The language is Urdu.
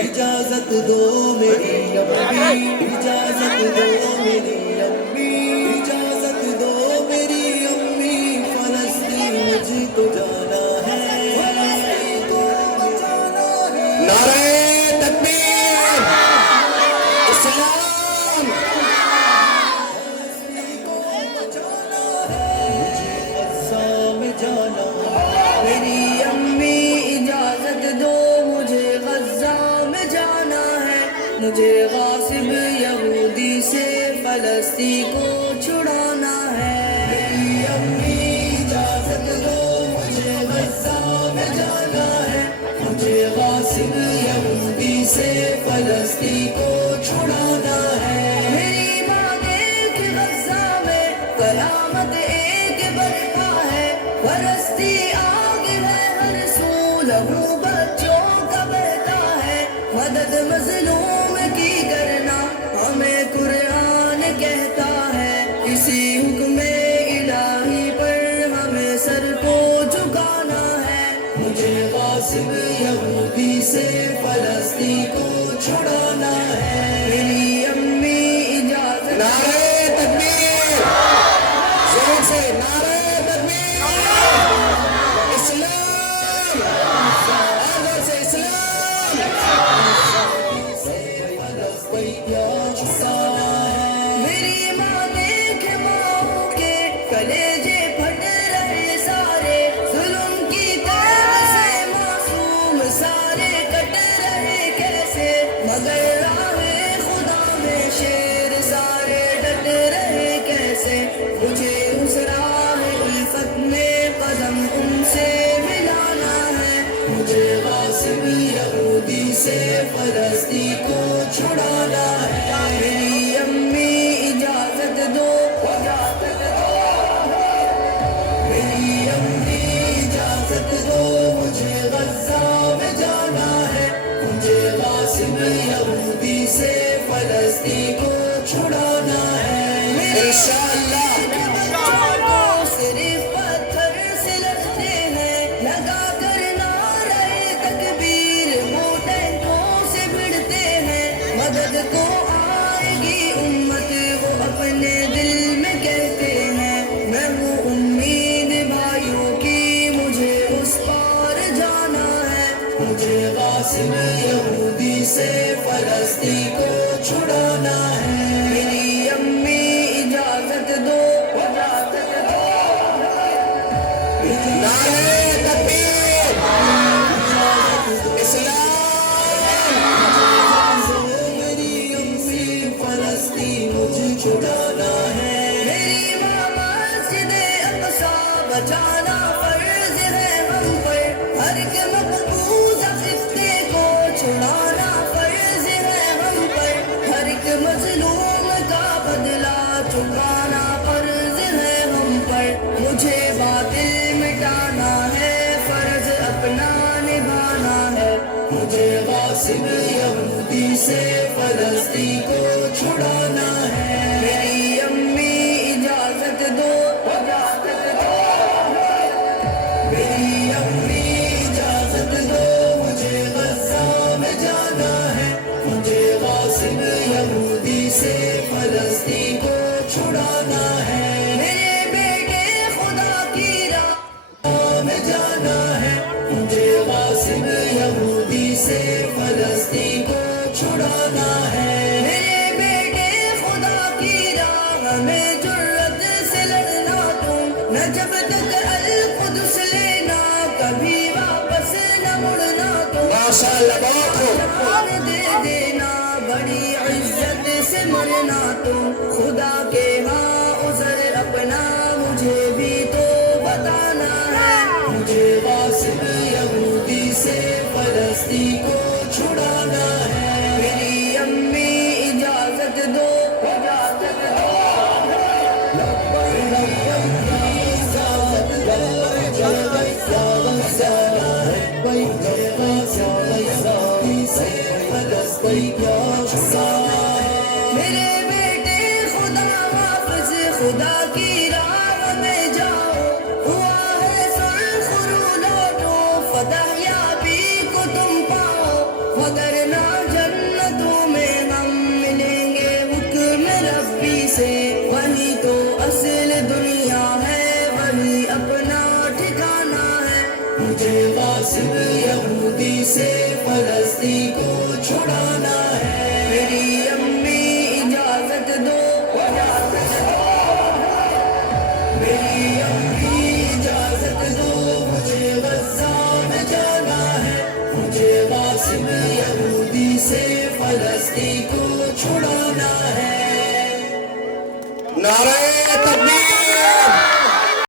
اجازت دو میری امی، اجازت دو میری امی، اجازت دو میری امی، فلسطین مجھ کو جانا ہے، فلسطین کو بچانا ہے۔ نعرہ تکبیر، اسلام، فلسطین کو بچانا ہے، مجھے غزہ میں جانا ہے۔ میری امی اجازت دو مجھے غزہ میں جانا ہے، مجھے غاصب یہودی سے فلسطین کو چھڑانا ہے۔ میری امی اجازت دو مجھے غزہ میں جانا ہے، مجھے غاصب یہودی سے فلسطین کو چھڑانا ہے۔ میری ماں ایک غزہ میں قیامت ایک برپا ہے، فلسطین آگ ہے ہر سو لہو بچوں کا بہتا ہے، مدد مظلوم کی کرنا ہمیں قرآن کہتا ہے، اسی حکم الہی پر ہمیں سر کو جھکانا ہے، مجھے غاصب یہودی سے فلسطین کو چھڑانا ہے۔ میری امی اجازت، نعرہ تکبیر، زور سے نعرہ تکبیر، اسلام، اور زور سے اسلام، میری ماں دیکھ ماؤں کے کلیجے پھٹ رہے سارے، ظلم کی طرف سے معصوم سارے کٹ رہے کیسے، مگر راہ خدا میں شیر سارے ڈٹ رہے کیسے، مجھے اس راہ الفت میں قدم ان سے ملانا ہے، مجھے غاصب یہودی سے فلسطین کو چھڑانا ہے۔ میری امی اجازت دو، اجازت دو، میری امی اجازت دو مجھے غزہ میں جانا ہے، مجھے غاصب یہودی سے فلسطین کو چھڑانا ہے۔ انشاءاللہ صرف پتھر سے لگتے ہیں، لگا کر نعرہ تکبیر وہ ٹینکوں سے بھڑتے ہیں، مدد کو آئے گی امت وہ اپنے دل میں کہتے ہیں، میں ہوں امید بھائیوں کی مجھے اس پار جانا ہے، مجھے غاصب یہودی سے فلسطین کو چھڑانا ہے۔ میری امی اجازت دو، اجازت دو، نعرہ تکبیر، اسلام، میری امی فلسطین مجھے چھڑانا ہے۔ میری ماں مسجد اقصی بچانا فرض ہے ہم پر، ہر ایک مقبوضہ خطے کو چھڑانا فرض ہے ہم پر، ہر ایک مظلوم کا بدلہ چکانا فرض ہے ہم پر، مجھے باطل مٹانا ہے فرض اپنا نبھانا ہے، مجھے غاصب یہودی سے فلسطین کو چھڑانا ہے۔ میری امی اجازت دو، اجازت دو، میری امی اجازت دو مجھے غزہ میں جانا ہے، مجھے غاصب یہودی سے فلسطین کو چھڑانا ہے۔ میرے بیٹے خدا کی راہ میں جانا ہے، مجھے غاصب یہودی سے فلسطین کو چھڑانا ہے۔ میرے بیٹے خدا کی راہ میں جرت سے لڑنا تم، نہ جب تک القدس لینا کبھی واپس نہ مڑنا تم، ماشاءاللہ بہت خوب، دے دینا بڑی عزت سے مرنا تم، خدا کے ہاں عذر اپنا مجھے بھی تو بتانا ہے، مجھے غاصب یہودی سے فلسطین کو چھڑانا ہے۔ میری امی اجازت دو، اجازت دو، اجازت دو مجھے غزہ میں جانا ہے، مجھے یہودی سے فلسطین کو چھڑانا ہے۔ میرے بیٹے خدا حافظ خدا کی راہ میں جاؤ، ہوا ہے سرخ رو لوٹو فتح یابی کو تم غاصب یہودی سے فلسطین کو چھڑانا ہے. میری امی اجازت دو, میری امی اجازت دو, مجھے غزہ میں جانا ہے. مجھے غاصب یہودی سے فلسطین کو چھڑانا ہے. نعرہ تکبیر.